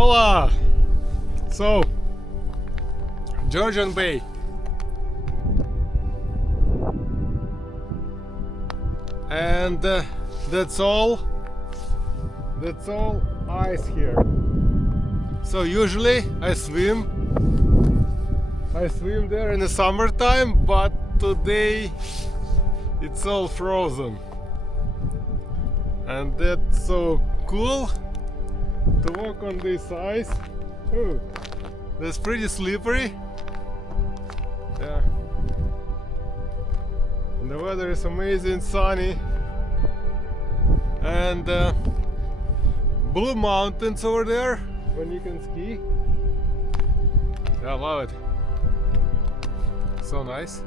Hola! So, Georgian Bay. And that's all ice here. So usually I swim there in the summertime, but today it's all frozen. And that's so cool to walk on this ice. Ooh, that's pretty slippery. Yeah. And the weather is amazing, sunny. And blue mountains over there when you can ski. Yeah, I love it. So nice.